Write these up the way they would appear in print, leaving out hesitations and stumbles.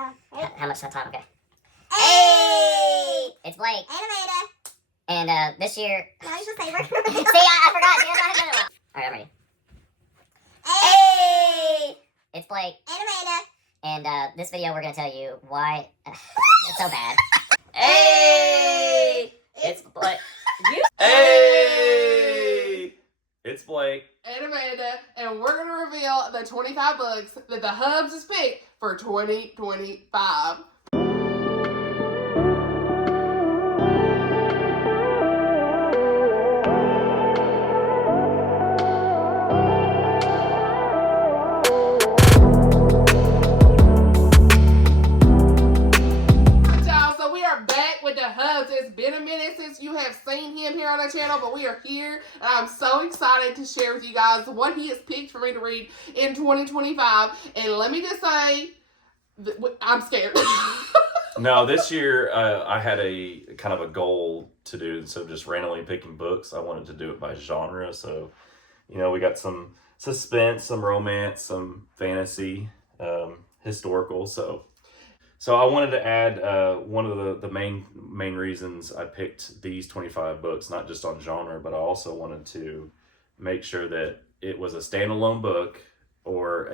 How much time? Okay. Hey! It's Blake. And Amanda. And this year... No, you should say we're... See, I forgot. See, that's what I did. Alright, I'm ready. Hey! It's Blake. And Amanda. And this video we're going to tell you why... it's so bad. Hey! It's Blake. Hey! It's Blake. And Amanda, and we're going to reveal the 25 books that the HUBS has picked for 2025. So we are back with the HUBS. It's been a minute since you have seen him here on the channel, but we are here, and I'm so excited to share with you guys what he has picked for me to read in 2025. And let me just say, I'm scared. No, this year I had a kind of a goal to do, instead of just randomly picking books, I wanted to do it by genre. So, you know, we got some suspense, some romance, some fantasy, historical. So I wanted to add one of the main reasons I picked these 25 books, not just on genre, but I also wanted to make sure that it was a standalone book or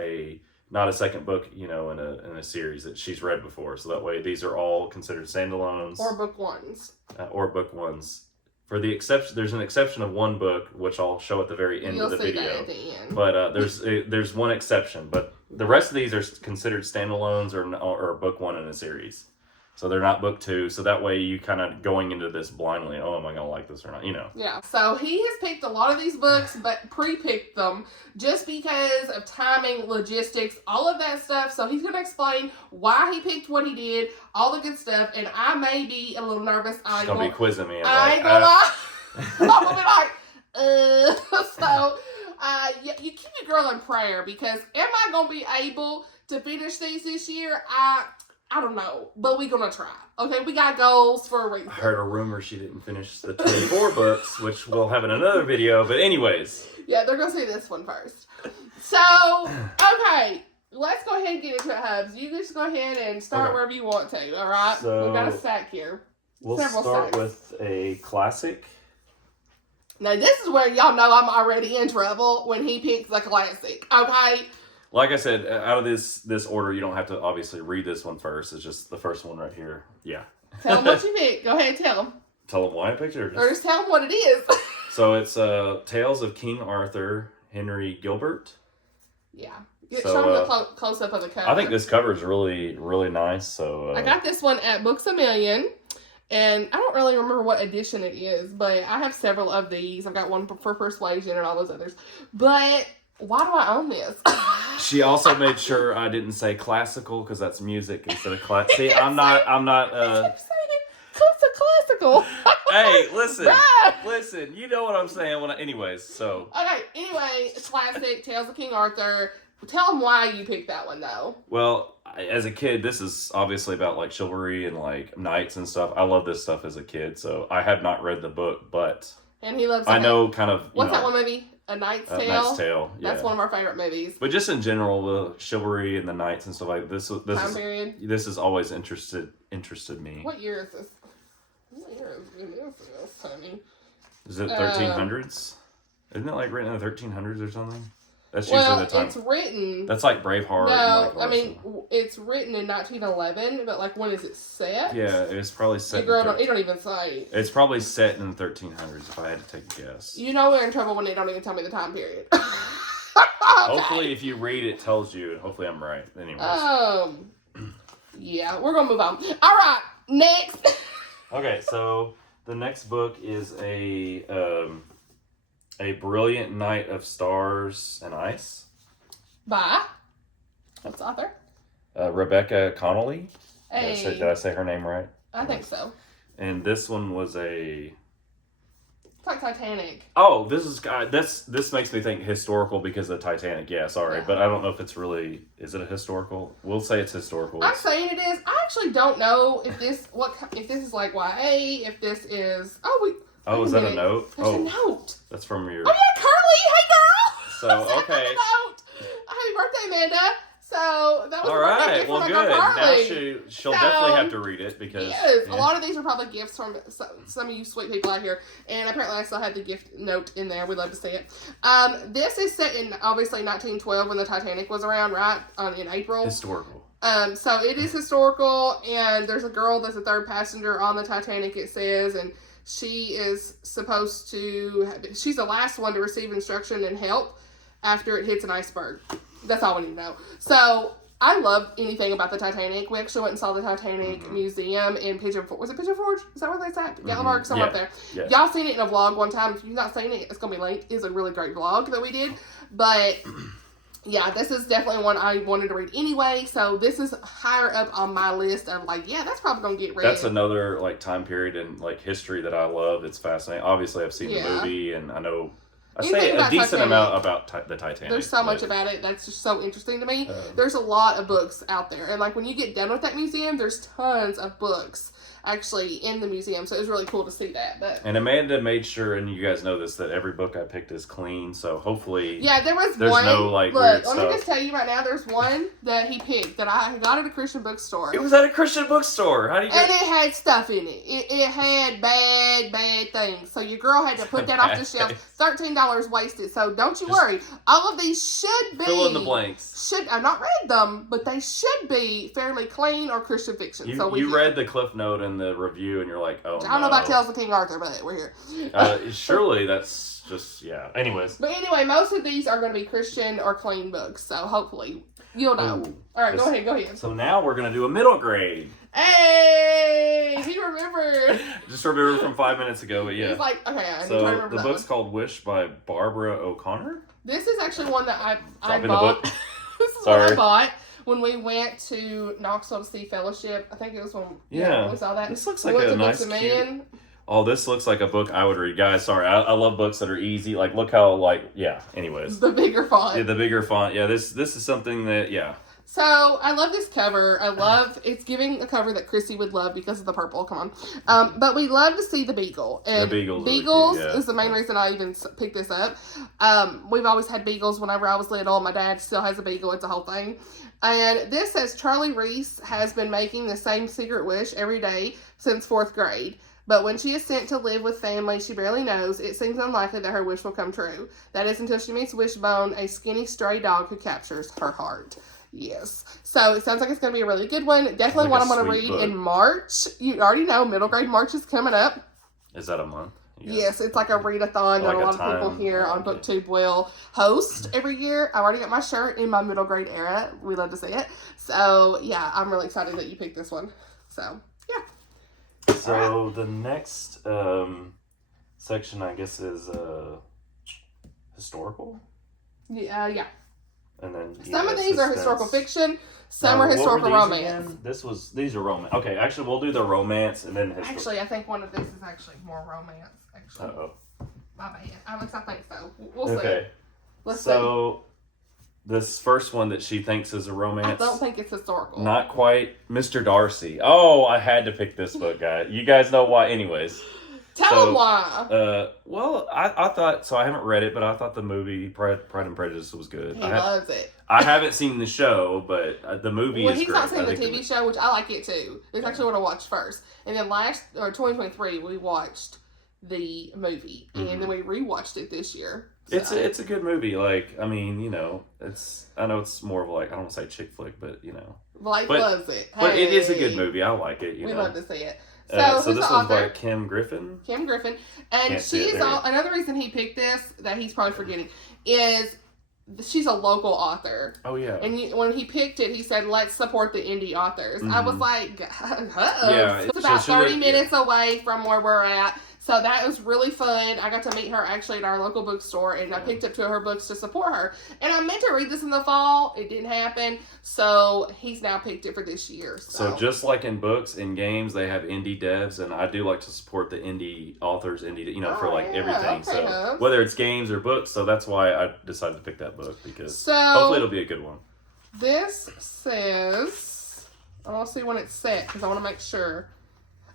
not a second book, you know, in a series that she's read before. So that way these are all considered standalones. Or book ones. Or book ones. For the exception, there's an exception of one book, which I'll show at the very end of the video. You'll see that at the end. But there's one exception, but the rest of these are considered standalones or book one in a series. So they're not book two. So that way you kind of going into this blindly, oh, am I going to like this or not? You know. Yeah. So he has picked a lot of these books, but pre-picked them just because of timing, logistics, all of that stuff. So he's going to explain why he picked what he did, all the good stuff. And I may be a little nervous. She's going to be quizzing me. I ain't going to lie. I'm going to be like, So, you keep your girl in prayer, because am I going to be able to finish these this year? I don't know, but we're going to try. Okay, we got goals for a reason. I heard a rumor she didn't finish the 24 books, which we'll have in another video, but anyways. Yeah, they're going to see this one first. So, okay, let's go ahead and get into it, HUBS. You just go ahead and start wherever you want to, all right? So, we've got a stack here. We'll Several start stacks. with a classic. Now, this is where y'all know I'm already in trouble when he picks a classic, okay? Like I said, out of this order, you don't have to obviously read this one first. It's just the first one right here. Yeah. Tell them what you picked. Go ahead and tell them. Tell them why I picked it? Or just tell them what it is. So it's Tales of King Arthur, Henry Gilbert. Yeah. Show them the close-up of the cover. I think this cover is really, really nice. So I got this one at Books A Million. And I don't really remember what edition it is, but I have several of these. I've got one for Persuasion and all those others. But why do I own this? She also made sure I didn't say classical, because that's music instead of class. See, I'm not. Classical. Hey, listen. You know what I'm saying. Anyways, so. Okay. Anyway, classic Tales of King Arthur. Tell them why you picked that one, though. Well, as a kid, this is obviously about like chivalry and like knights and stuff. I love this stuff as a kid, so I have not read the book, but. And he loves. I know kind of. What's that one movie? A Knight's Tale? Knight's Tale, yeah. That's one of our favorite movies. But just in general, the chivalry and the knights and stuff like this. Time period. This has always interested me. What year is this? What year is this, honey? Is it 1300s? Isn't it like written in the 1300s or something? That's usually the time. It's written. That's like Braveheart. No, and I mean, it's written in 1911, but like, when is it set? Yeah, it's probably set. You don't even say. It's probably set in the 1300s, if I had to take a guess. You know we're in trouble when they don't even tell me the time period. Okay. Hopefully, if you read it, tells you, and hopefully I'm right. Anyways. Yeah, we're gonna move on. All right, next. Okay, so the next book is a Brilliant Night of Stars and Ice. By? What's the author? Rebecca Connolly. Hey. Did I say her name right? I think so. And this one was a... It's like Titanic. Oh, this makes me think historical because of Titanic. Yeah, sorry. Yeah. But I don't know if it's really... Is it a historical? We'll say it's historical. I'm saying it is. I actually don't know if this is like YA, if this is... Oh, is that a note? There's a note. That's from your... Oh, yeah, Curly. Hey, girl. So, okay. Happy birthday, Amanda. So, So that was all right. Well, from good. Now Carly. she'll definitely have to read it because yes, a lot of these are probably gifts from some of you sweet people out here, and apparently I still had the gift note in there. We'd love to see it. This is set in obviously 1912 when the Titanic was around, right? In April. Historical. So it is historical, and there's a girl that's a third passenger on the Titanic. It says, and she is supposed to. She's the last one to receive instruction and help after it hits an iceberg. That's all we need to know. So, I love anything about the Titanic. We actually went and saw the Titanic Museum in Pigeon Forge. Was it Pigeon Forge? Is that where that's at? Gatlinburg, somewhere up there. Yeah. Y'all seen it in a vlog one time. If you've not seen it, it's going to be linked. It's a really great vlog that we did. But, yeah, this is definitely one I wanted to read anyway. So, this is higher up on my list of, like, yeah, that's probably going to get read. That's another, like, time period in, like, history that I love. It's fascinating. Obviously, I've seen the movie, and I know... I say a decent amount about the Titanic. There's so much about it that's just so interesting to me. There's a lot of books out there. And, like, when you get done with that museum, there's tons of books actually in the museum. So it was really cool to see that. But Amanda made sure, and you guys know this, that every book I picked is clean. So hopefully there's one. No, like, weird let stuff. me just tell you right now, there's one that he picked that I got at a Christian bookstore. It was at a Christian bookstore. How do you get... And it had stuff in it. It had bad things. So your girl had to put that off the shelf. $13 wasted. So don't you worry. All of these should be... Fill in the blanks. I've not read them, but they should be fairly clean or Christian fiction. You read the Cliff Note and the review, and you're like, oh, I don't know about Tales of King Arthur, but we're here. Surely that's just, yeah. Anyways. But anyway, most of these are going to be Christian or clean books, so hopefully you'll know. All right, go ahead. So now we're going to do a middle grade. Hey, he remembered. Just remembered from 5 minutes ago, but yeah. He's like, okay, I need to So remember the book's called Wish by Barbara O'Connor. This is actually one that I Dropping bought. the book. This is what I bought when we went to Knoxville to see Fellowship. I think it was when we saw that. This looks like a nice cute... Oh, this looks like a book I would read. Guys, sorry. I love books that are easy. Like, look how, like, yeah. Anyways. The bigger font. Yeah, the bigger font. Yeah, this is something that, yeah. So, I love this cover. It's giving a cover that Chrissy would love because of the purple. Come on. But we love to see the beagle. And the beagles really is the main reason I even picked this up. We've always had beagles whenever I was little. My dad still has a beagle. It's a whole thing. And this says, Charlie Reese has been making the same secret wish every day since 4th grade. But when she is sent to live with family she barely knows, it seems unlikely that her wish will come true. That is until she meets Wishbone, a skinny stray dog who captures her heart. Yes. So it sounds like it's going to be a really good one. Definitely one I'm going to read in March. You already know middle grade March is coming up. Is that a month? Yes, it's like a readathon that a lot of people here on BookTube will host every year. I've already got my shirt in my middle grade era. We love to see it. So, yeah, I'm really excited that you picked this one. So, yeah. So, the next section, I guess, is historical? Yeah. And then some of these are historical fiction. Some are historical romance. These are romance. Okay, actually, we'll do the romance and then historical. Actually, I think one of these is actually more romance. Actually, my bad. I think so. We'll see. Okay. Let's see. This first one that she thinks is a romance. I don't think it's historical. Not quite. Mr. Darcy. Oh, I had to pick this book, guys. You guys know why. Anyways. Tell them why. Well, I thought, so I haven't read it, but I thought the movie Pride and Prejudice was good. He loves it. I haven't seen the show, but the movie is great. Well, he's not seen the TV show, which I like it too. It's actually what I watched first. And then 2023, we watched the movie. And then we rewatched it this year. So. It's a good movie. Like, I mean, you know, I know it's more of like, I don't want to say chick flick, but you know. Blake loves it. But it is a good movie. I like it. We love to see it. So this one's by Kim Griffin. And she's another reason he picked this that he's probably forgetting is she's a local author. Oh yeah. And when he picked it, he said, "Let's support the indie authors." I was like, yeah, it's about 30 minutes away from where we're at. So that was really fun. I got to meet her actually at our local bookstore, and I picked up 2 of her books to support her. And I meant to read this in the fall. It didn't happen. So he's now picked it for this year. So just like in books, in games, they have indie devs, and I do like to support the indie authors, for like everything. Okay, so whether it's games or books, so that's why I decided to pick that book, because hopefully it'll be a good one. This says, I want to see when it's set because I want to make sure.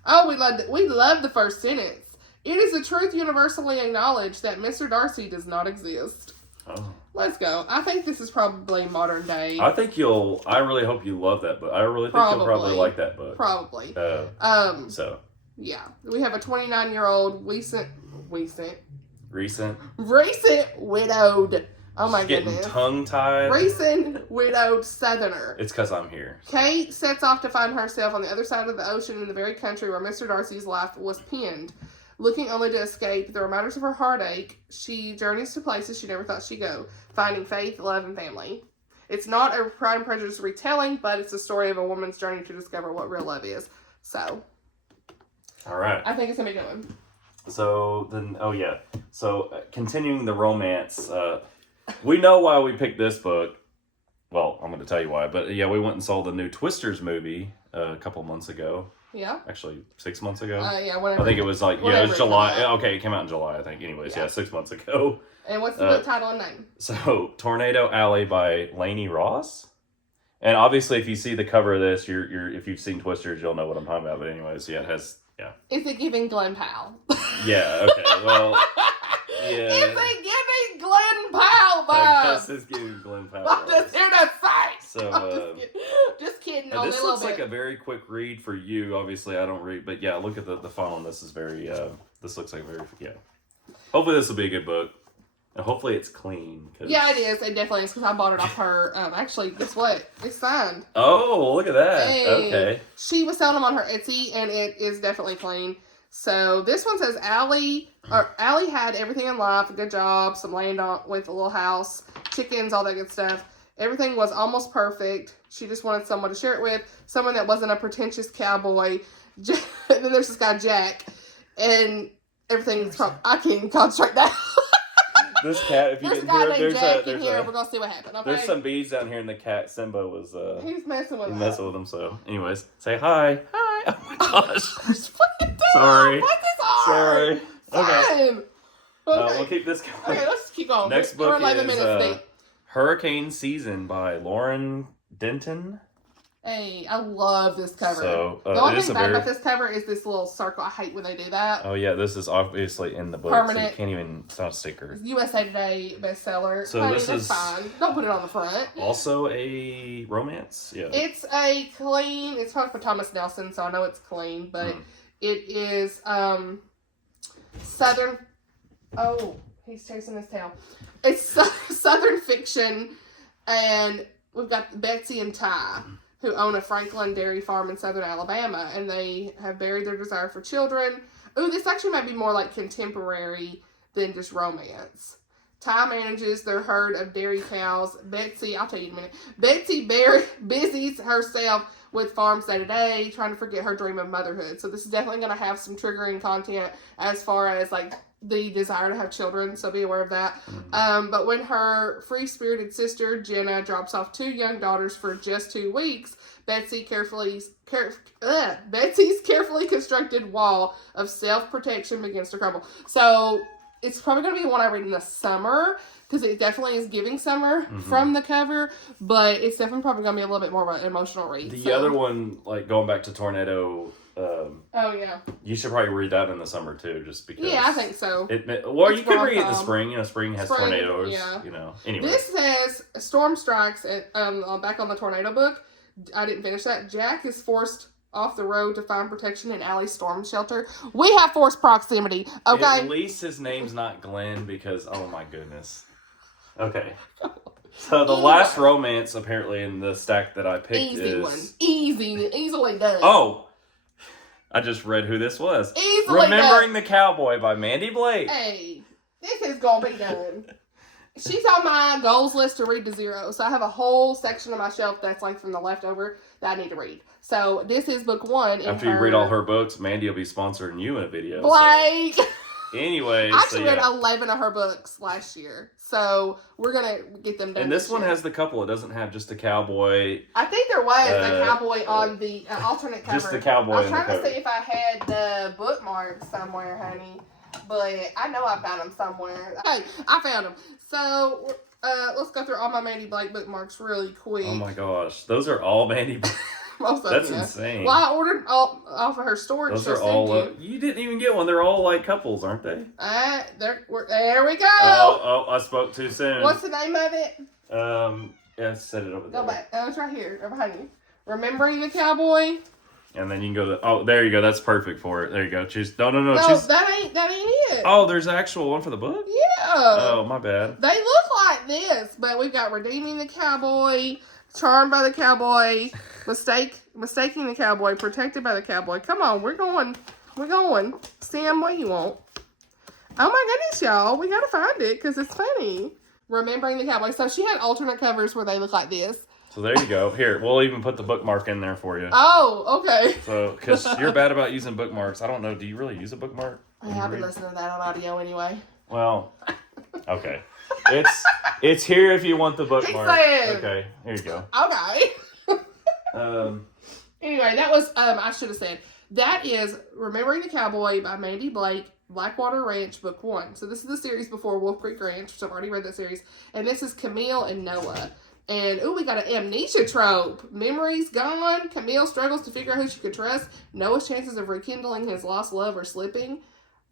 Oh, we love the first sentence. It is a truth universally acknowledged that Mr. Darcy does not exist. Oh. Let's go. I think this is probably modern day. I really hope you love that book. I really think you'll probably like that book. Probably. So. Yeah. We have a 29-year-old recent widowed. Oh my goodness. Getting tongue-tied. Recent widowed Southerner. It's because I'm here. Kate sets off to find herself on the other side of the ocean in the very country where Mr. Darcy's life was pinned. Looking only to escape the reminders of her heartache, she journeys to places she never thought she'd go, finding faith, love, and family. It's not a Pride and Prejudice retelling, but it's a story of a woman's journey to discover what real love is. So, all right. I think it's going to be good. So, then, So, continuing the romance, we know why we picked this book. Well, I'm going to tell you why. But, yeah, we went and saw the new Twisters movie a couple months ago. Yeah. Actually, 6 months ago. Yeah, whatever. I think it was it was July. Okay, it came out in July, I think. Anyways, yeah 6 months ago. And what's the book title and name? So, Tornado Alley by Lainey Ross. And obviously, if you see the cover of this, if you've seen Twisters, you'll know what I'm talking about. But anyways, yeah, it has, yeah. Is it giving Glenn Powell? Yeah, okay, well, yeah. Is it giving Glenn Powell vibes? I guess it's giving Glenn Powell I'm just here to say. So, just kidding. this looks like a very quick read for you. Obviously, I don't read, but yeah, look at the font on this is very, this looks like very, yeah. Hopefully this will be a good book. And hopefully it's clean. Yeah, it is. It definitely is because I bought it off her. Actually, guess what? It's signed. Oh, look at that. Hey. Okay. She was selling them on her Etsy, and it is definitely clean. So this one says Allie had everything in life, a good job, some land with a little house, chickens, all that good stuff. Everything was almost perfect. She just wanted someone to share it with, someone that wasn't a pretentious cowboy. And then there's this guy, Jack, and everything's I can't even concentrate now. This cat, if you there's didn't a guy hear, named Jack in here. We're going to see what happens. Okay? There's some bees down here, and the cat, Simba, was... he's messing with them, so... Anyways, say hi. Hi. Oh my gosh. Sorry. Sorry. What is hard? Sorry. Okay. Okay. We'll keep this going. Okay, let's keep going. Next We're book 11 is minutes Hurricane Season by Lauren Denton. Hey, I love this cover. So, the only thing bad about this cover is this little circle. I hate when they do that. Oh, yeah, this is obviously in the book. Permanent. So you can't even... It's not a sticker. USA Today bestseller. So Honey, this that's is... fine. Don't put it on the front. Also a romance? Yeah. It's a clean... It's probably for Thomas Nelson, so I know it's clean. But it is Southern... Oh, he's chasing his tail. It's Southern fiction. And we've got Betsy and Ty, who own a Franklin dairy farm in southern Alabama, and they have buried their desire for children. Ooh, this actually might be more like contemporary than just romance. Ty manages their herd of dairy cows. Betsy, I'll tell you in a minute. Betsy busies herself with farms day to day, trying to forget her dream of motherhood. So this is definitely going to have some triggering content as far as like the desire to have children, so be aware of that. But when her free-spirited sister, Jenna, drops off 2 young daughters for just 2 weeks, Betsy's carefully constructed wall of self-protection begins to crumble. So it's probably going to be one I read in the summer, because it definitely is giving summer from the cover, but it's definitely probably going to be a little bit more of an emotional read. The other one, like going back to Tornado... oh yeah, you should probably read that in the summer too, just because. Yeah, I think so. You could read it in the spring. You know, spring has tornadoes. Yeah. You know. Anyway, this says storm strikes at back on the tornado book. I didn't finish that. Jack is forced off the road to find protection in Allie's storm shelter. We have forced proximity. Okay. At least his name's not Glenn, because oh my goodness. Okay. So the last romance apparently in the stack that I picked is easily done. Oh. I just read who this was. Easily Remembering done. the Cowboy by Mandi Blake. Hey, this is gonna be done. She's on my goals list to read to 0. So I have a whole section of my shelf that's like from the leftover that I need to read. So this is book 1. After you read all her books, Mandi will be sponsoring you in a video. Blake! So. Anyways. I actually read 11 of her books last year. So we're going to get them done. And this one has the couple. It doesn't have just the cowboy. I think there was a cowboy on the alternate cover. Just the cowboy. I'm trying to see if I had the bookmarks somewhere, honey. But I know I found them somewhere. Hey, I found them. So let's go through all my Mandi Blake bookmarks really quick. Oh my gosh. Those are all Mandi Blake. Most of That's them. insane. Well, I ordered off of her storage. Those are all. You didn't even get one. They're all like couples, aren't they? There we go. Oh, I spoke too soon. What's the name of it? Yeah, set it over there. Go back. Oh, it's right here, right behind you. Remembering the Cowboy. And then you can go to. Oh, there you go. That's perfect for it. There you go. Choose. No. No, Choose. that ain't it. Oh, there's an actual one for the book. Yeah. Oh, my bad. They look like this, but we've got Redeeming the Cowboy, Charmed by the Cowboy, Mistaking the Cowboy, Protected by the Cowboy. Come on, we're going. Sam, what do you want? Oh my goodness, y'all. We gotta find it because it's funny. Remembering the Cowboy. So she had alternate covers where they look like this. So there you go. Here, we'll even put the bookmark in there for you. Oh, okay. So, because you're bad about using bookmarks. I don't know. Do you really use a bookmark? I've been listening to that on audio anyway. Well, okay. It's here if you want the bookmark. Okay, here you go. Okay. Anyway, that was, I should have said, that is Remembering the Cowboy by Mandi Blake, Blackwater Ranch, Book 1. So this is the series before Wolf Creek Ranch, which I've already read that series. And this is Camille and Noah. And, we got an amnesia trope. Memories gone. Camille struggles to figure out who she could trust. Noah's chances of rekindling his lost love are slipping.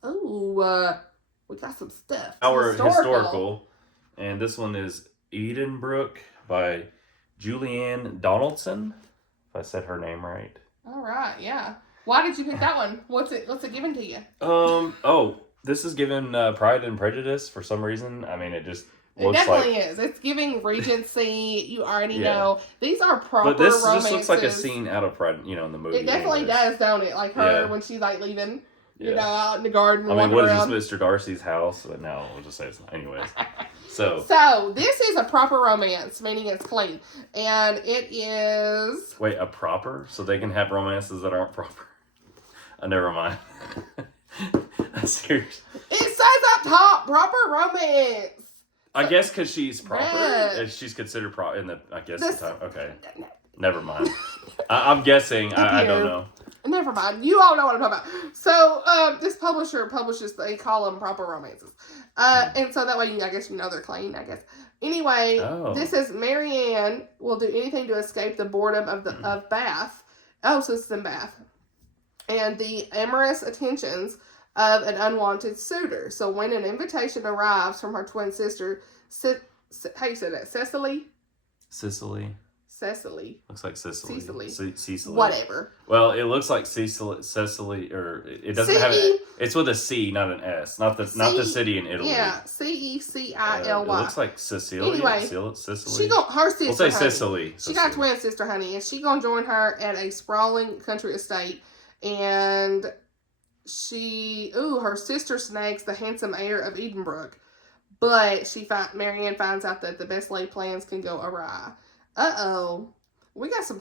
We got some stuff. Our historical. And this one is Edenbrooke by Julianne Donaldson. If I said her name right. All right, yeah. Why did you pick that one? What's it given to you? This is given Pride and Prejudice for some reason. I mean, it just looks definitely is. It's giving Regency. You already know. These are proper But this romances. just looks like a scene out of Pride, in the movie. It definitely does, don't it? Like her when she's like leaving, out in the garden. I mean, what around. is this, Mr. Darcy's house? But no, we'll just say it's not. Anyways. So this is a proper romance, meaning it's clean. And it is... Wait, a proper? So they can have romances that aren't proper? Never mind. That's serious. It says up top, proper romance. I guess because she's proper. Yes. She's considered proper in the, I guess, the time. Okay. Never mind. I'm guessing. I don't know. Never mind. You all know what I'm talking about. So, this publisher publishes, they call them proper romances. And so that way, I guess they're clean, I guess. Anyway, This is Marianne will do anything to escape the boredom of Bath. Oh, so it's in Bath. And the amorous attentions of an unwanted suitor. So when an invitation arrives from her twin sister, how you say that? Cecily? Looks like Sicily. Cecily. Whatever. Well, it looks like Cecily, or it doesn't have it. It's with a C, not an S. Not the city in Italy. Yeah, Cecily. It looks like Cecilia. Anyway, Sicily. Her sister. We'll say Sicily. She got a twin sister, honey, and she gonna join her at a sprawling country estate, and her sister snags the handsome heir of Edenbrooke, but Marianne finds out that the best laid plans can go awry. We got some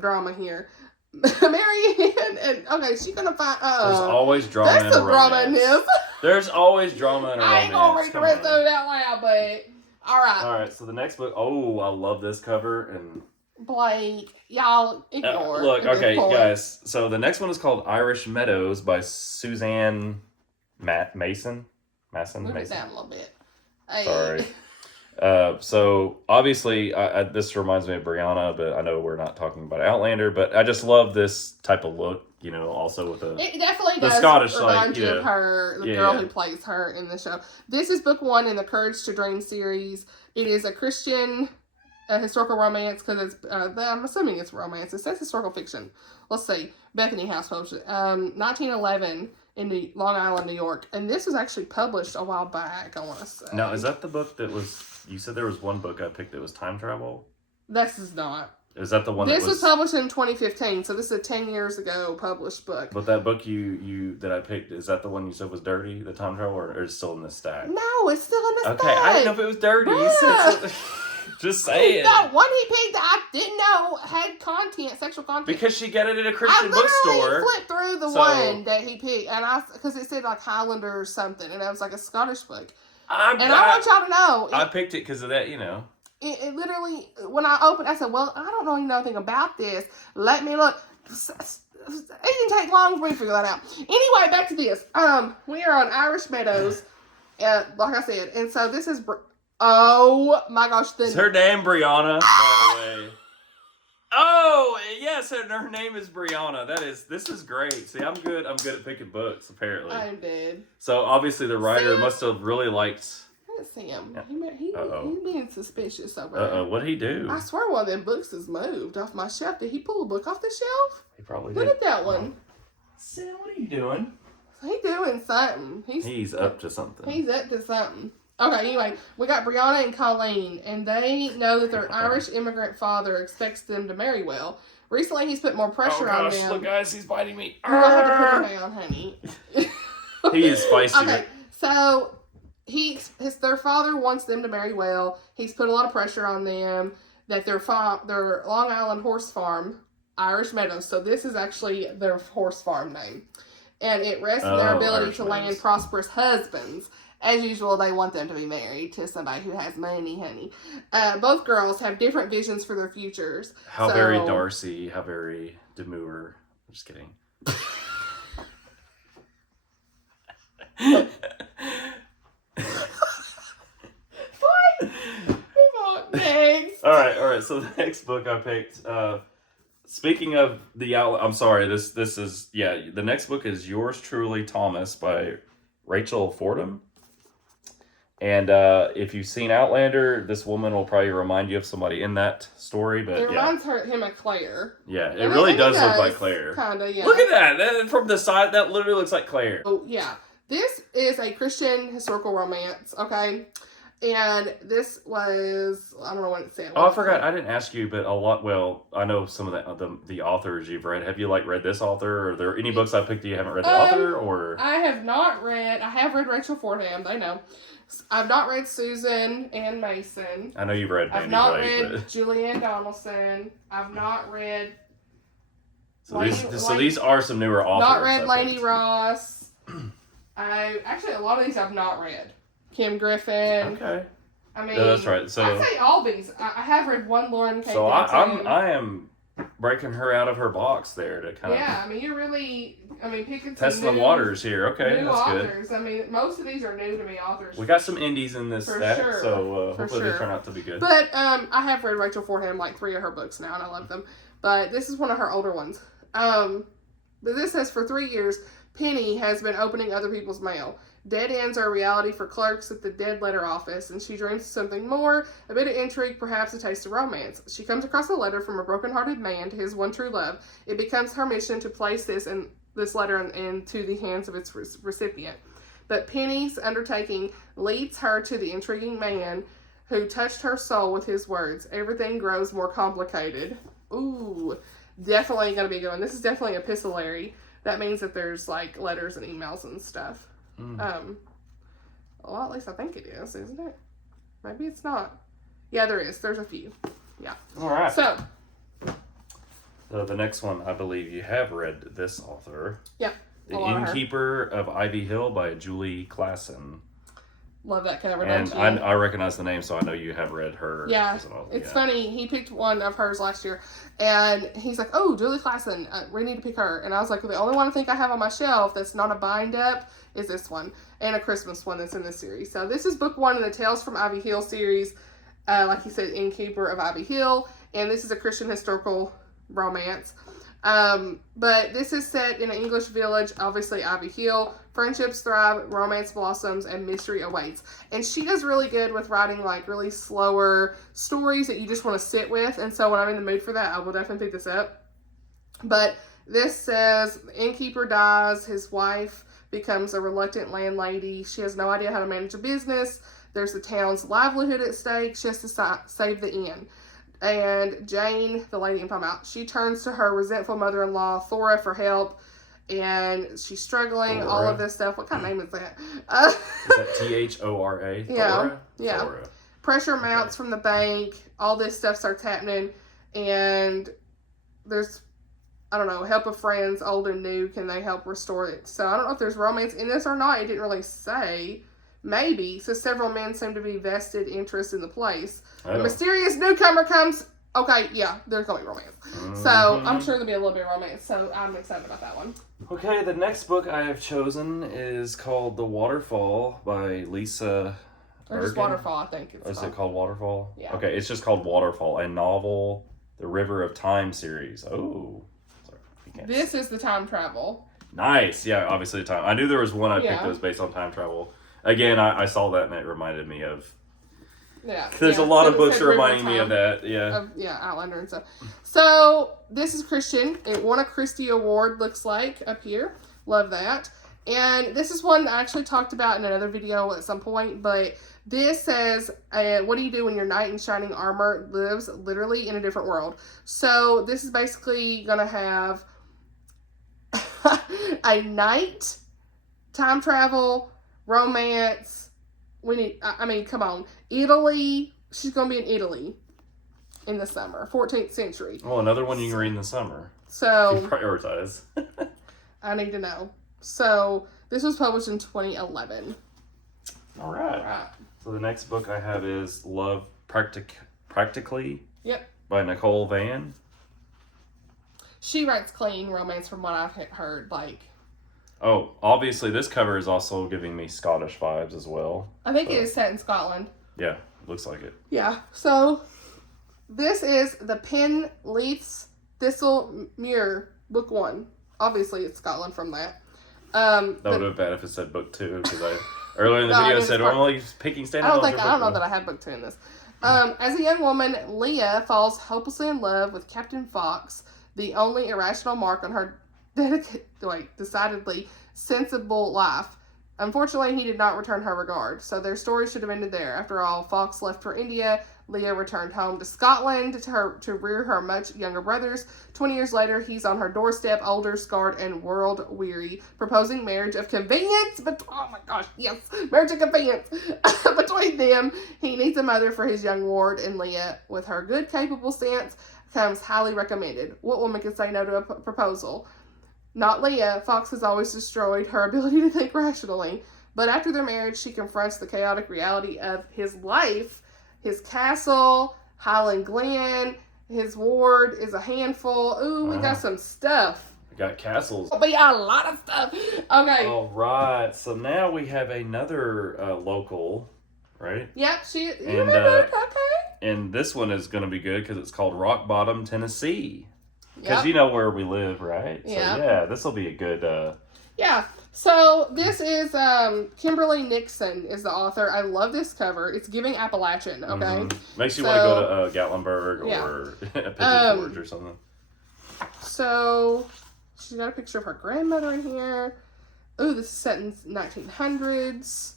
drama here. Marianne and she's gonna find. There's always drama. There's some drama in this. There's always drama in a romance. I ain't gonna read the rest of it out loud, but all right. So the next book. Oh, I love this cover and. Blake, y'all ignore. Look, okay, guys. So the next one is called Irish Meadows by Suzanne Mason. Move it down a little bit. Hey. Sorry. So obviously, this reminds me of Brianna, but I know we're not talking about Outlander. But I just love this type of look. Also with it definitely the does Scottish remind you of her, the girl who plays her in the show. This is book 1 in the Courage to Dream series. It is a Christian. Historical romance, because it's, I'm assuming it's romance. It says historical fiction. Let's see. Bethany House published it. 1911 in Long Island, New York. And this was actually published a while back, I want to say. Now, is that the book that was, you said there was one book I picked that was time travel? This is not. Is that the one this was published in 2015, so this is a 10 years ago published book. But that book that I picked, is that the one you said was dirty, the time travel, or is it still in the stack? No, it's still in the stack. Okay, I didn't know if it was dirty. You said just saying. The one he picked that I didn't know had sexual content. Because she got it at a Christian bookstore. I literally flipped through the one that he picked, and because it said like Highlander or something, and it was like a Scottish book. I want y'all to know. I picked it because of that, It literally, when I opened, I said, well, I don't know anything about this. Let me look. It didn't take long for me to figure that out. Anyway, back to this. We are on Irish Meadows, like I said, and so this is... Oh my gosh! Is her name Brianna? By the way. Oh, yes, and her name is Brianna. This is great. See, I'm good at picking books, apparently. I'm dead. So, obviously, the writer Sam. must have really liked... That's Sam. Yeah. He's being suspicious over Uh-oh, what'd he do? I swear one of them books has moved off my shelf. Did he pull a book off the shelf? He probably Look did. at that one. Sam, what are you doing? He's doing something. He's up to something. He's up to something. Okay, anyway, we got Brianna and Colleen, and they know that their Irish immigrant father expects them to marry well. Recently, he's put more pressure on them. Look, guys, he's biting me. You don't have to put him down, honey. He is feisty. Okay, so their father wants them to marry well. He's put a lot of pressure on them that their Long Island horse farm, Irish Meadows. So this is actually their horse farm name, and it rests in their ability Irish to Meadows. land prosperous husbands. As usual, they want them to be married to somebody who has money, honey. Both girls have different visions for their futures. How very Darcy, how very demure. I'm just kidding. Next. All right. So the next book I picked. Speaking of the I'm sorry. This is The next book is Yours Truly, Thomas by Rachel Fordham. And if you've seen Outlander, this woman will probably remind you of somebody in that story. But it reminds him of Claire. Yeah, it really does look like Claire. Kinda, yeah. Look at that from the side. That literally looks like Claire. Oh yeah, this is a Christian historical romance. Okay. And this was, I don't know what it said. Oh, I forgot. I didn't ask you, but I know some of the authors you've read. Have you read this author? Or are there any books I picked that you haven't read the author? Or I have read Rachel Fordham. They know. I've not read Susan and Mason. I know you've read Mandi. I've not read Julianne Donaldson. I've not read. So these are some newer authors. Not read Lainey Ross. A lot of these I've not read. Kim Griffin. Okay. I mean, yeah, that's right. So I'd say all these. I have read one Lauren K. So Denton. I am breaking her out of her box there to kind of. Yeah, I mean, you're really. Picking testing some the waters here. Okay, new that's authors. good. I mean, most of these are new to me authors. We got some indies in this stack, sure. so hopefully sure. they turn out to be good. But I have read Rachel Fordham 3 of her books now, and I love them. But this is one of her older ones. But this says for 3 years, Penny has been opening other people's mail. Dead ends are a reality for clerks at the dead letter office, and she dreams of something more, a bit of intrigue, perhaps a taste of romance. She comes across a letter from a broken-hearted man to his one true love. It becomes her mission to place this letter into the hands of its recipient. But Penny's undertaking leads her to the intriguing man who touched her soul with his words. Everything grows more complicated. Ooh, definitely going to be good one. This is definitely epistolary. That means that there's letters and emails and stuff. Well, at least I think it is, isn't it? Maybe it's not. Yeah, there is. There's a few. Yeah. All right. So the next one, I believe you have read this author. Yeah. The Innkeeper of Ivy Hill by Julie Klassen. Love that cover. And I recognize the name, so I know you have read her. Yeah. It's funny. He picked one of hers last year, and he's like, "Oh, Julie Klassen. We need to pick her." And I was like, well, "The only one I think I have on my shelf that's not a bind up is this one, and a Christmas one that's in this series." So this is book 1 in the Tales from Ivy Hill series. Like he said, Innkeeper of Ivy Hill, and this is a Christian historical romance. But this is set in an English village, obviously Ivy Hill. Friendships thrive, romance blossoms, and mystery awaits. And she does really good with writing really slower stories that you just want to sit with. And so when I'm in the mood for that, I will definitely pick this up. But this says, the innkeeper dies, his wife becomes a reluctant landlady. She has no idea how to manage a business. There's the town's livelihood at stake. She has to save the inn. And Jane, the lady I'm talking about, she turns to her resentful mother-in-law, Thora, for help. And she's struggling, Thora. all of this stuff. What kind of name is that? Is that Thora? Yeah. Thora. Pressure mounts from the bank. All this stuff starts happening. And there's, I don't know, help of friends, old and new. Can they help restore it? So I don't know if there's romance in this or not. It didn't really say. Maybe. So several men seem to be vested interest in the place. Oh. A mysterious newcomer comes. Okay, yeah, there's going to be romance. So I'm sure there'll be a little bit of romance. So I'm excited about that one. Okay, the next book I have chosen is called The Waterfall by Lisa Or just Bergren. Waterfall, I think it's Is it called Waterfall? Yeah. Okay, it's just called Waterfall, a novel the River of Time series. Oh, sorry, you can't This is the time travel. Nice. Yeah, obviously the time. I knew there was one I picked that was based on time travel. Again, I saw that and it reminded me of. Yeah. There's a lot of books reminding me of that. Yeah. Outlander and stuff. So this is Christian. It won a Christie Award, looks like, up here. Love that. And this is one I actually talked about in another video at some point, but this says, what do you do when your knight in shining armor lives literally in a different world? So this is basically going to have a knight, time travel, romance. Come on. Italy. She's going to be in Italy in the summer, 14th century. Well, another one you can read in the summer. So you prioritize. I need to know. So this was published in 2011. All right. So the next book I have is Love Practically. Yep. By Nichole Van. She writes clean romance from what I've heard. Oh, obviously this cover is also giving me Scottish vibes as well. I think it is set in Scotland. Yeah, looks like it. Yeah. So this is the Pen Leith's Thistle Muir, book 1. Obviously it's Scotland from that. That would have been bad if it said book 2 because earlier in the video said I'm only picking Standoff. I don't know that I had book 2 in this. As a young woman, Leah falls hopelessly in love with Captain Fox, the only irrational mark on her decidedly sensible life. Unfortunately, he did not return her regard, so their story should have ended there. After all, Fox left for India. Leah returned home to Scotland to rear her much younger brothers. 20 years later, he's on her doorstep, older, scarred, and world-weary, proposing marriage of convenience. But oh my gosh, yes, marriage of convenience. Between them, he needs a mother for his young ward, and Leah, with her good, capable sense, comes highly recommended. What woman can say no to a proposal? Not Leah. Fox has always destroyed her ability to think rationally. But after their marriage, she confronts the chaotic reality of his life. His castle, Highland Glen, his ward is a handful. Ooh, we got some stuff. We got castles. We got a lot of stuff. Okay. All right. So now we have another local, right? Yep. You remember? Okay. And this one is going to be good because it's called Rock Bottom, Tennessee. Because Yep. you know where we live, right? Yeah. So yeah, this will be a good. Yeah. So this is Kimberly Nixon is the author. I love this cover. It's giving Appalachian. Okay. Makes you want to go to Gatlinburg Yeah. or Pigeon Forge or something. So she's got a picture of her grandmother in here. Ooh, this is set in 1900s.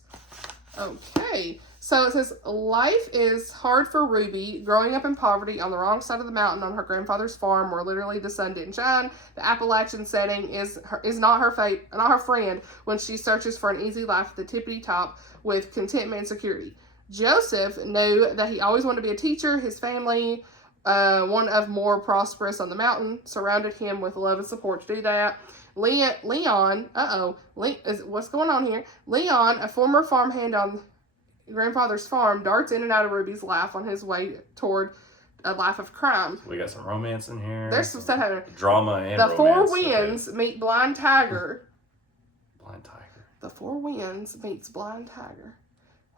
Okay. So it says, life is hard for Ruby. Growing up in poverty on the wrong side of the mountain on her grandfather's farm where literally the sun didn't shine, the Appalachian setting is not her friend when she searches for an easy life at the tippity top with contentment and security. Joseph knew that he always wanted to be a teacher. His family, one of more prosperous on the mountain, surrounded him with love and support to do that. Leon, what's going on here? Leon, a former farmhand on grandfather's farm, darts in and out of Ruby's life on his way toward a life of crime. We got some romance in here. There's some stuff happening. Drama and The romance. Four Winds meet Blind Tiger. Blind Tiger. The Four Winds meets Blind Tiger.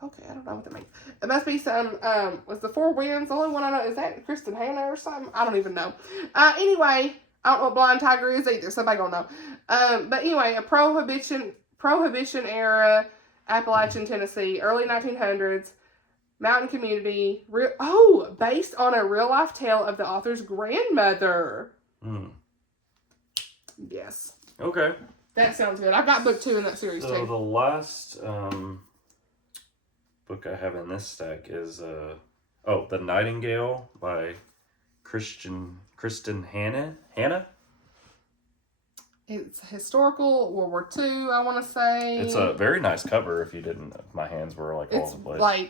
Okay, I don't know what that means. It must be some, was the Four Winds the only one I know? Is that Kristin Hannah or something? I don't even know. Anyway, I don't know what Blind Tiger is either. Somebody gonna know. But anyway, a prohibition era Appalachian, Tennessee, early 1900s, mountain community, based on a real-life tale of the author's grandmother. Yes. Okay. That sounds good. I've got book 2 in that series, So too. the last book I have in this stack is, The Nightingale by Kristin Hannah? It's historical, World War II, I want to say. It's a very nice cover if you didn't. My hands were all over the place.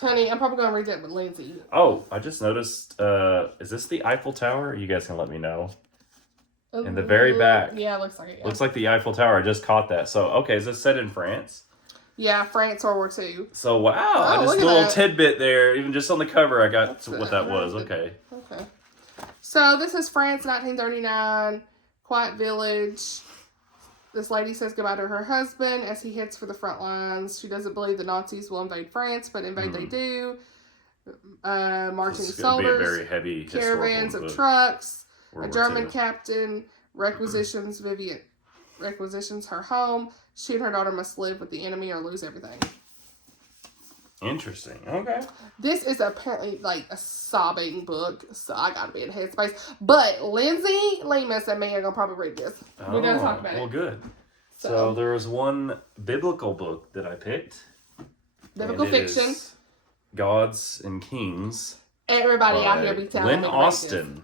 Honey, I'm probably going to read that with Lindsay. Oh, I just noticed, is this the Eiffel Tower? You guys can let me know. In the very back. Yeah, it looks like it. Yeah. Looks like the Eiffel Tower. I just caught that. So, okay, is this set in France? Yeah, France, World War II. So, wow. I just look a at little that. tidbit there. Even just on the cover, I got what that was. Okay. Okay. So, this is France, 1939. Quiet village. This lady says goodbye to her husband as he heads for the front lines. She doesn't believe the Nazis will invade France, but invade they do. marching It's gonna be a soldiers, very heavy caravans of historical book. trucks, World a War German II. captain requisitions her home. She and her daughter must live with the enemy or lose everything. Interesting. Okay. This is apparently like a sobbing book, so I gotta be in headspace. But Lindsay, Lemus, and me are gonna probably read this. We're gonna talk about well, it. good. So there was one biblical book that I picked. Biblical and it fiction. is Gods and Kings. Everybody out by here be telling Lynn me to read this. Austin.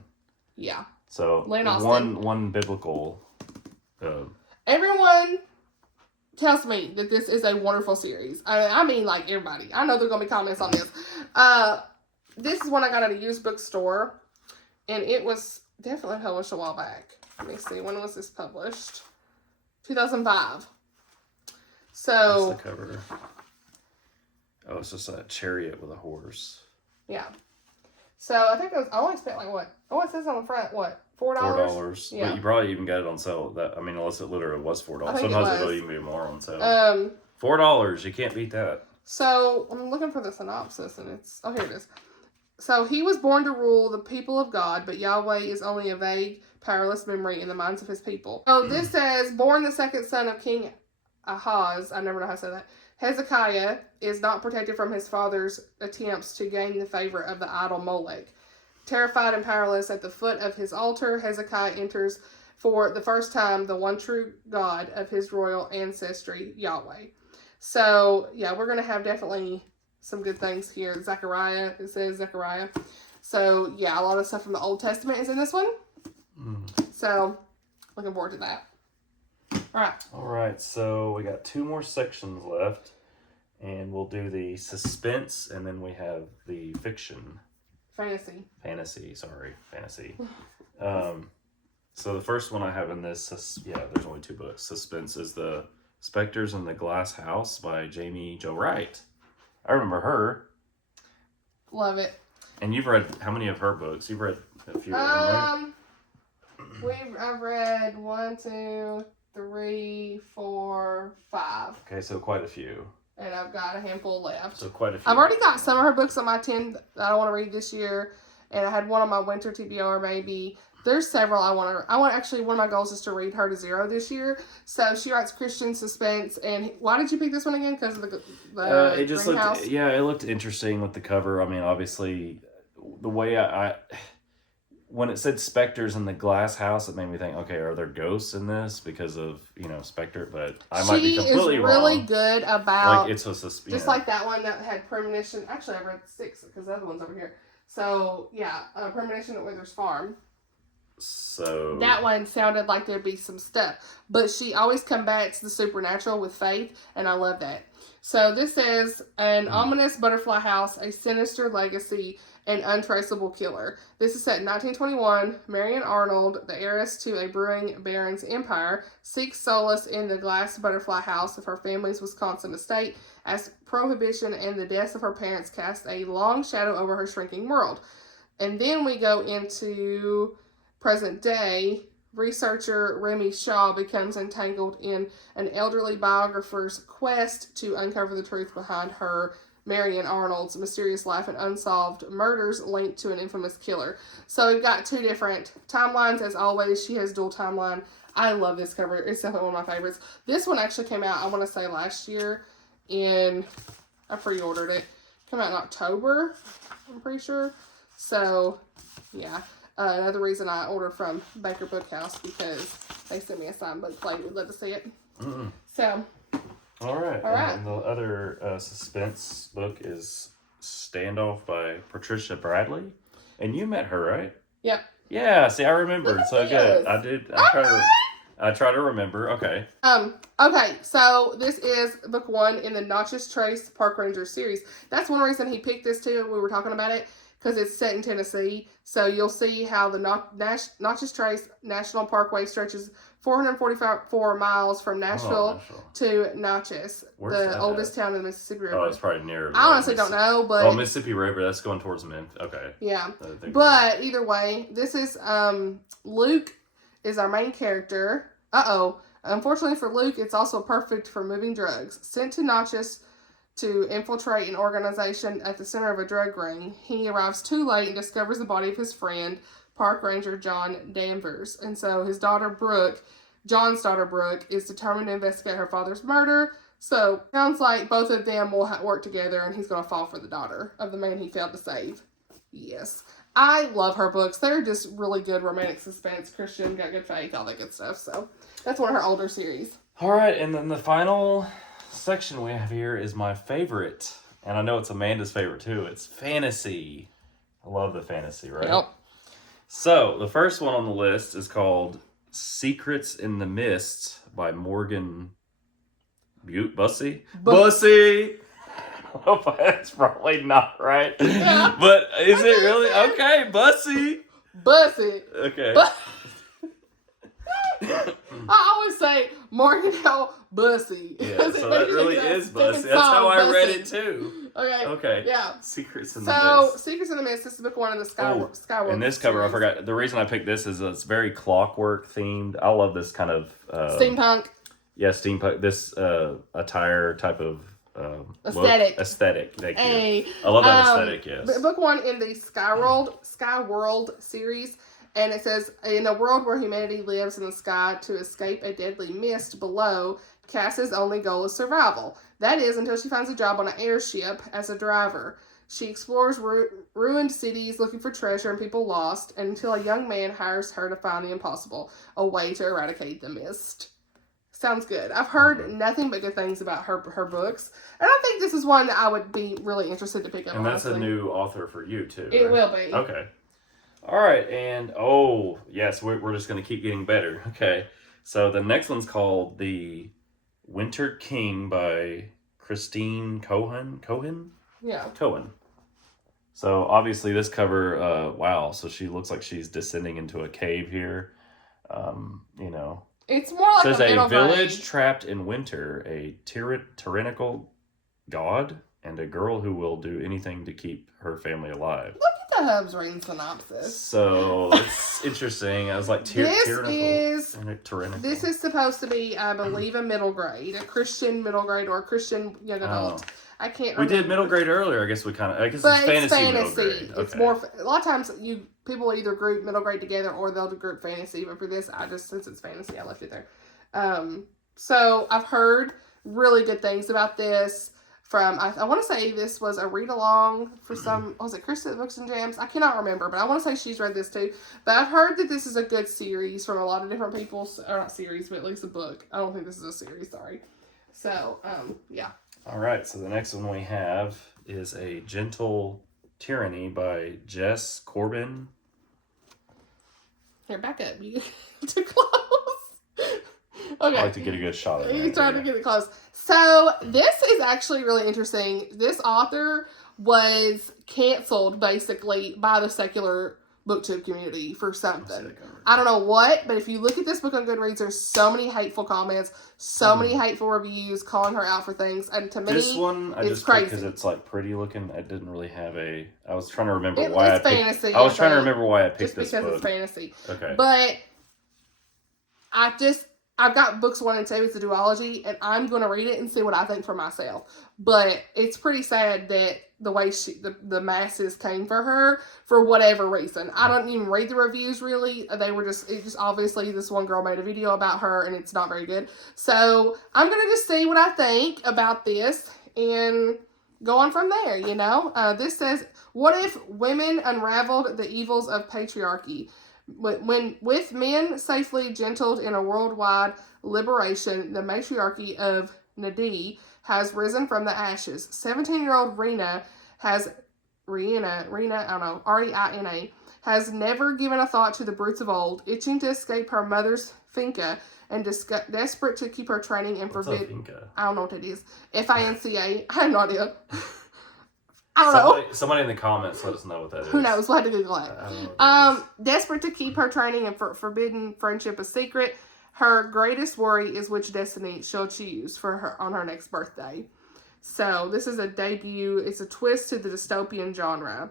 Yeah. So Lynn Austin. one biblical. Everyone tells me that this is a wonderful series. I mean, like, everybody. I know there's going to be comments on this. This is one I got at a used bookstore, and it was definitely published a while back. Let me see. When was this published? 2005. So, What's the cover? Oh, it's just a chariot with a horse. yeah. So, I think I only spent, like, what? Oh, it says on the front, what? $4? $4. Yeah. But you probably even got it on sale. Unless it literally was $4. I think Sometimes it was. it'll even be more on sale. $4. You can't beat that. So, I'm looking for the synopsis, and it's... Oh, here it is. So, he was born to rule the people of God, but Yahweh is only a vague, powerless memory in the minds of his people. So, this says, born the second son of King Ahaz, I never know how to say that, Hezekiah is not protected from his father's attempts to gain the favor of the idol Molech. Terrified and powerless at the foot of his altar, Hezekiah enters for the first time the one true God of his royal ancestry, Yahweh. So, yeah, we're going to have definitely some good things here. Zechariah, it says Zechariah. So, yeah, a lot of stuff from the Old Testament is in this one. So, looking forward to that. All right, so we got 2 more sections left, and we'll do the suspense, and then we have the fiction. Fantasy. So the first one I have in this, there's only 2 books. Suspense is the Specters in the Glass House by Jaime Jo Wright. I remember her. Love it. And you've read how many of her books? You've read a few of them, right? I've read 1, 2, 3, 4, 5. Okay, so quite a few. And I've got a handful left. So quite a few. I've already got some of her books on my 10 that I want to read this year. And I had one on my winter TBR maybe. There's several I want actually, one of my goals is to read her to 0 this year. So she writes Christian suspense. And why did you pick this one again? Because of the it just greenhouse? looked, it looked interesting with the cover. I mean, obviously, the way I when it said Specters in the Glass House, it made me think, okay, are there ghosts in this because of, Spectre? But I might be completely wrong. She is really good about, like, it's just like that one that had premonition. Actually, I read 6 because the other one's over here. So, yeah, Premonition at Wither's Farm. So that one sounded like there'd be some stuff. But she always combats the supernatural with faith, and I love that. So this is an ominous butterfly house, a sinister legacy, an untraceable killer. This is set in 1921. Marion Arnold, the heiress to a brewing baron's empire, seeks solace in the glass butterfly house of her family's Wisconsin estate as prohibition and the deaths of her parents cast a long shadow over her shrinking world. And then we go into present day. Researcher Remy Shaw becomes entangled in an elderly biographer's quest to uncover the truth behind her, Marion Arnold's, mysterious life and unsolved murders linked to an infamous killer. So we've got 2 different timelines. As always, she has dual timeline. I love this cover. It's definitely one of my favorites. This one actually came out, I want to say, last year I pre-ordered it. Came out in October, I'm pretty sure. So, yeah. Another reason I ordered from Baker Bookhouse, because they sent me a signed book plate. Would love to see it. So. All right. And the other suspense book is Standoff by Patricia Bradley. And you met her, right? Yep. Yeah, see, I remembered. So good. I did. I try to remember. Okay. Okay, so this is book 1 in the Natchez Trace Park Ranger series. That's one reason he picked this too. We were talking about it because it's set in Tennessee. So you'll see how the Natchez Trace National Parkway stretches 444 miles from Nashville to Natchez, the oldest town in the Mississippi River. Oh, it's probably near. I honestly don't know, but Mississippi River. That's going towards Memphis. Okay. Yeah, but either way, this is Luke is our main character. Unfortunately for Luke, it's also perfect for moving drugs. Sent to Natchez to infiltrate an organization at the center of a drug ring. He arrives too late and discovers the body of his friend, Park Ranger John Danvers. And so his daughter Brooke, John's daughter Brooke, is determined to investigate her father's murder. So sounds like both of them will work together, and he's going to fall for the daughter of the man he failed to save. Yes. I love her books. They're just really good romantic suspense. Kristin got good faith, all that good stuff. So that's one of her older series. All right, and then the final section we have here is my favorite. And I know it's Amanda's favorite too. It's fantasy. I love the fantasy, right? Yep. So the first one on the list is called Secrets in the Mist by Morgan Busse. Busse! That's probably not right. Yeah. But is it really? Okay, Busse. Busse. Okay. I always say Morgan L. Busse. Yeah, so that really is Busse. That's how I read it too. Okay. Okay. Yeah. Secrets in the Mist. So, Secrets in the Mist, this is book one in the Skyworld. And this cover, I forgot. The reason I picked this is it's very clockwork themed. I love this kind of... steampunk. Yeah, steampunk. This attire type of... aesthetic. Aesthetic. Thank you. I love that aesthetic, yes. Book one in the Skyworld series. And it says, in a world where humanity lives in the sky to escape a deadly mist below, Cass's only goal is survival. That is, until she finds a job on an airship as a driver. She explores ruined cities looking for treasure and people lost, until a young man hires her to find the impossible, a way to eradicate the mist. Sounds good. I've heard nothing but good things about her books. And I think this is one that I would be really interested to pick up. And that's a new author for you, too. It right? will be. Okay. All right, and yes, we're just going to keep getting better. Okay, so the next one's called The Winter King by Kristin Cohen? Yeah. Cohen. So obviously this cover, wow, so she looks like she's descending into a cave here. It's more like says a village trapped in winter, a tyrannical god, and a girl who will do anything to keep her family alive. Look at the HUBS reading synopsis. So it's interesting. I was like, tyrannical. This is supposed to be, I believe, a middle grade, a Christian middle grade or a Christian young adult. I can't remember. We did middle grade earlier. I guess it's fantasy middle grade. Okay. It's more, a lot of times people either group middle grade together or they'll do group fantasy. But for this, since it's fantasy, I left it there. So I've heard really good things about this. I want to say this was a read-along for was it Kristin Books and Jams? I cannot remember, but I want to say she's read this too. But I've heard that this is a good series from a lot of different people. Or not series, but at least a book. I don't think this is a series, sorry. So, yeah. All right, so the next one we have is A Gentle Tyranny by Jess Corbin. Here, back up. You too close. Okay. I like to get a good shot of it. He's trying to get it close. So, this is actually really interesting. This author was canceled, basically, by the secular booktube community for something. I don't know what, but if you look at this book on Goodreads, there's so many hateful comments, so many hateful reviews calling her out for things, and to me, this one I just crazy because it's like pretty looking. I didn't really have I was trying to remember it's why fantasy. I was trying to remember why I picked this book. Just because it's fantasy. Okay, but I've got books 1 and 2. It's a duology, and I'm going to read it and see what I think for myself. But it's pretty sad that the way the masses came for her for whatever reason. I don't even read the reviews really. They were just obviously this one girl made a video about her, and it's not very good. So I'm going to just see what I think about this and go on from there. This says, what if women unraveled the evils of patriarchy? When with men safely gentled in a worldwide liberation, the matriarchy of Nadi has risen from the ashes. 17-year-old Reina, I don't know, Reina, has never given a thought to the brutes of old, itching to escape her mother's finca and desperate to keep her training and forbid. I don't know what it is. FINCA. I have no idea. I don't know. Somebody in the comments let us know what that is. Who knows? We'll have to Google it. Desperate to keep her training and forbidden friendship a secret, her greatest worry is which destiny she'll choose for her on her next birthday. So this is a debut. It's a twist to the dystopian genre.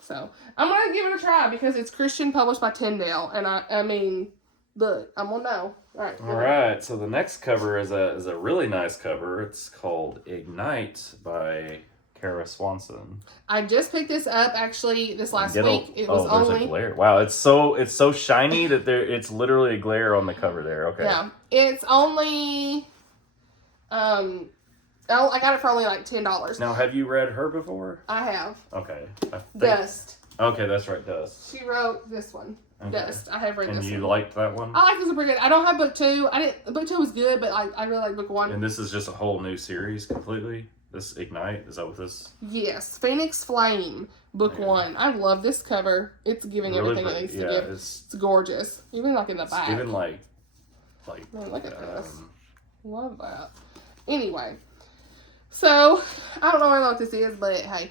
So I'm gonna give it a try because it's Christian, published by Tyndale, and I mean, Look, I'm gonna know. All right. So the next cover is a really nice cover. It's called Ignite by Kara Swanson. I just picked this up actually this last week. It was there's only a glare. Wow, it's so shiny that it's literally a glare on the cover there. Okay. Yeah, it's only I got it for only like $10. Now, have you read her before? I have. Okay. Dust. Okay, that's right, Dust. She wrote this one. Okay. Dust. I have read this one. And you liked that one? I like this one pretty good. I don't have book 2. Book 2 was good, but I really like book 1. And this is just a whole new series completely? This Ignite? Is that what this? Yes. Phoenix Flame, book 1. I love this cover. It's giving really everything it needs to give. It's gorgeous. Even like in the back. Even like man, look at this. Love that. Anyway. So, I don't know really what this is, but hey.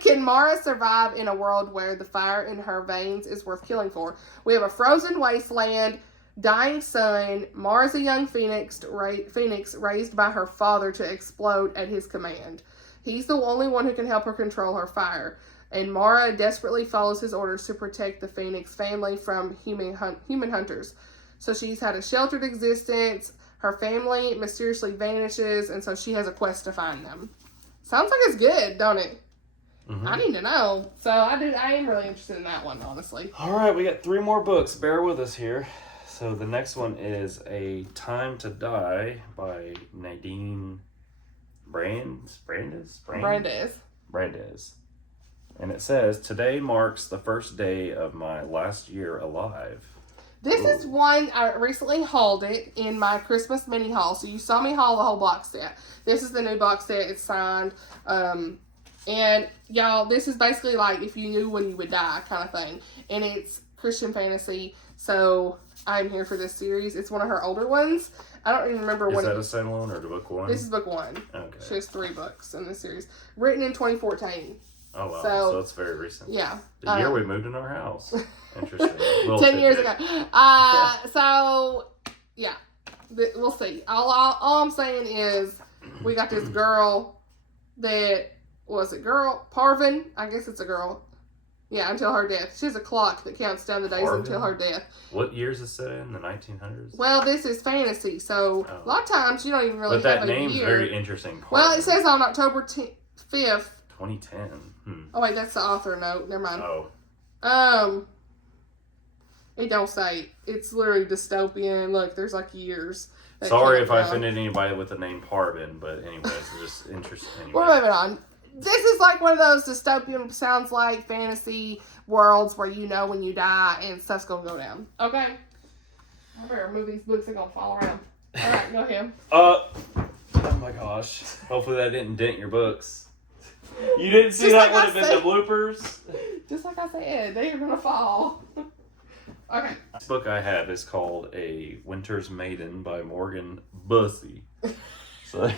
Can Mara survive in a world where the fire in her veins is worth killing for? We have a frozen wasteland, dying sun. Mara's a young phoenix raised by her father to explode at his command. He's the only one who can help her control her fire. And Mara desperately follows his orders to protect the Phoenix family from human hunters. So she's had a sheltered existence. Her family mysteriously vanishes, and so she has a quest to find them. Sounds like it's good, don't it? Mm-hmm. I need to know. So I am really interested in that one, honestly. All right, we got 3 more books. Bear with us here. So the next one is A Time to Die by Nadine Brandes. And it says, today marks the first day of my last year alive. This is one, I recently hauled it in my Christmas mini haul. So you saw me haul the whole box set. This is the new box set. It's signed. And y'all, this is basically like if you knew when you would die kind of thing. And it's Christian fantasy. So I'm here for this series. It's one of her older ones. I don't even remember when. Is that a standalone or book 1? This is book 1. Okay. She has 3 books in this series. Written in 2014. Oh, wow. So it's very recent. Yeah. The year we moved in our house. Interesting. 10 years ago. So, yeah. We'll see. All I'm saying is we got this girl that, Parvin? I guess it's a girl. Yeah, until her death. She has a clock that counts down the days until her death. What years is it in? The 1900s? Well, this is fantasy, so a lot of times you don't even really have a year. But that name's very interesting. Parvin. Well, it says on October 5th. 2010. Oh, wait, that's the author note. Never mind. Oh. It don't say. It's literally dystopian. Look, there's like years. Sorry if I offended anybody with the name Parvin, but anyways, it's just interesting. Anyway. We're moving on. This is like one of those dystopian, sounds like fantasy worlds where you know when you die and stuff's gonna go down. Okay? I better move these books, they're gonna fall around. Alright, go ahead. Oh my gosh. Hopefully that didn't dent your books. You didn't see that would have been the bloopers? Just like I said, they are gonna fall. Okay. This book I have is called A Winter's Maiden by Morgan Busse. So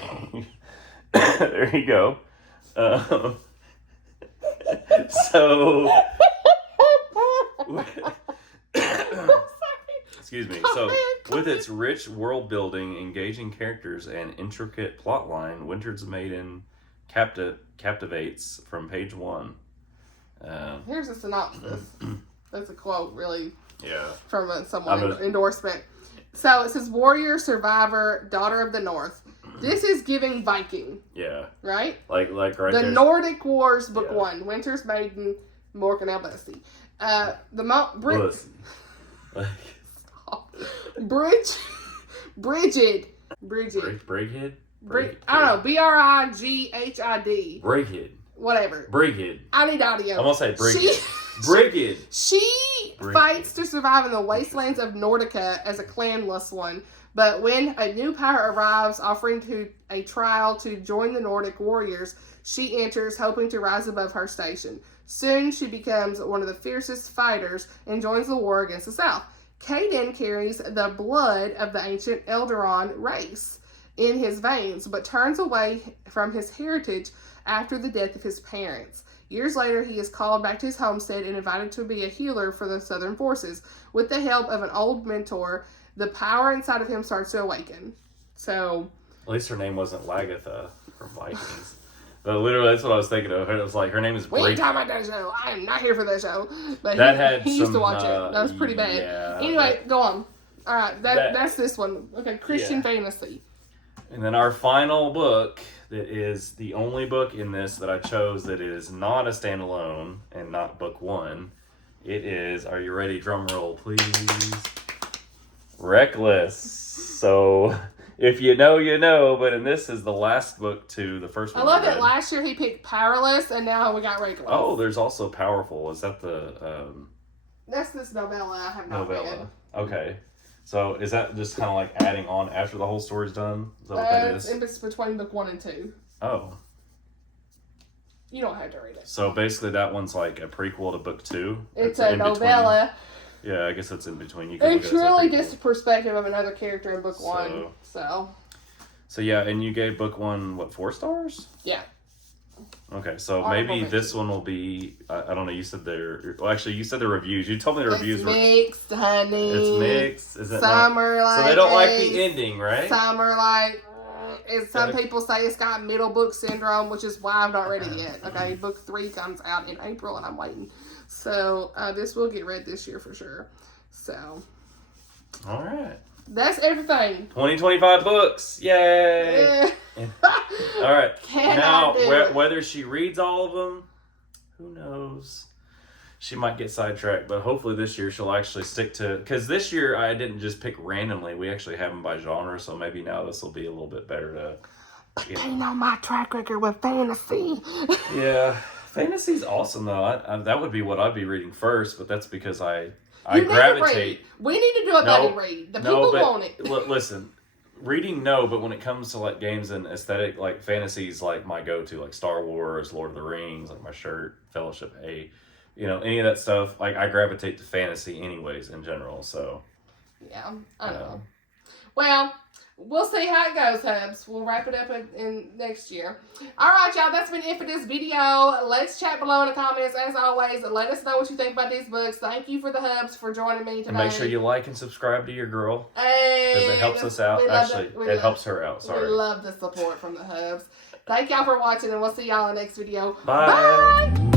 there you go. Excuse me. So, with its rich world building, engaging characters, and intricate plotline, Winter's Maiden captivates from page 1. Here's a synopsis. That's a quote, really. Yeah. From someone endorsement. So it says, warrior, survivor, daughter of the North. This is giving Viking. Yeah. Right? Like right The there. Nordic Wars, book 1. Winter's Maiden, Morgan L. Busse. Brigid. I don't know. Brigid. Brigid. Whatever. Brigid. I need audio. I'm going to say Brigid. Brigid. She fights to survive in the wastelands of Nordica as a clanless one. But when a new power arrives offering to a trial to join the Nordic warriors, she enters hoping to rise above her station. Soon she becomes one of the fiercest fighters and joins the war against the South. Caden carries the blood of the ancient Eldaron race in his veins, but turns away from his heritage after the death of his parents. Years later, he is called back to his homestead and invited to be a healer for the Southern forces. With the help of an old mentor, the power inside of him starts to awaken. So, at least her name wasn't Lagatha from Vikings. But literally, that's what I was thinking of. It was like, her name is We ain't Griffin. talking about that show. I am not here for that show. But That had he used to some, watch it. That was pretty bad. yeah, Anyway, go on. All right, that's this one. Okay, Christian fantasy. And then our final book, that is the only book in this that I chose that is not a standalone and not book one. It is, are you ready? Drum roll, please. Reckless. So, if you know, you know, but in this is the last book to the first one. I love that last year he picked Powerless, and now we got Reckless. Oh, there's also Powerful. Is that the That's this novella I have not read. Okay. So is that just kind of like adding on after the whole story's done? Is that what that is? It's between book 1 and 2. Oh. You don't have to read it. So basically that one's like a prequel to book 2? It's a novella. Yeah, I guess it's in between. You can It's really just the perspective of another character in book 1. So yeah, and you gave book 1, what, 4 stars? Yeah. Okay, so Honorable maybe mention. this one will be, I don't know, you said well actually you said the reviews. You told me the reviews It's mixed, honey. It's mixed. Is it Some are like so they don't like this. the ending, right? Some are like, some people say it's got middle book syndrome, which is why I've not read it yet. Okay, book 3 comes out in April, and I'm waiting. So this will get read this year for sure. So, All right. that's everything. 2025 books. Yay. All right. Cannot do it. Whether she reads all of them, who knows? She might get sidetracked, but hopefully this year she'll actually stick to, because this year I didn't just pick randomly. We actually have them by genre, so maybe now this will be a little bit better to. They know my track record with fantasy. Yeah, fantasy's awesome though. That would be what I'd be reading first, but that's because I You need to gravitate. read. We need to do a buddy read. The people want it. Listen, reading no, but when it comes to like games and aesthetic, like fantasy's like my go-to, like Star Wars, Lord of the Rings, like my shirt, Fellowship A, any of that stuff. Like I gravitate to fantasy anyways in general. So yeah, I know. Well, we'll see how it goes, Hubs. We'll wrap it up in next year. All right, y'all. That's been it for this video. Let's chat below in the comments. As always, let us know what you think about these books. Thank you for the Hubs for joining me today. And make sure you like and subscribe to your girl. Hey, Because it helps us out. Actually, it helps her out. Sorry. We love the support from the Hubs. Thank y'all for watching, and we'll see y'all in the next video. Bye. Bye.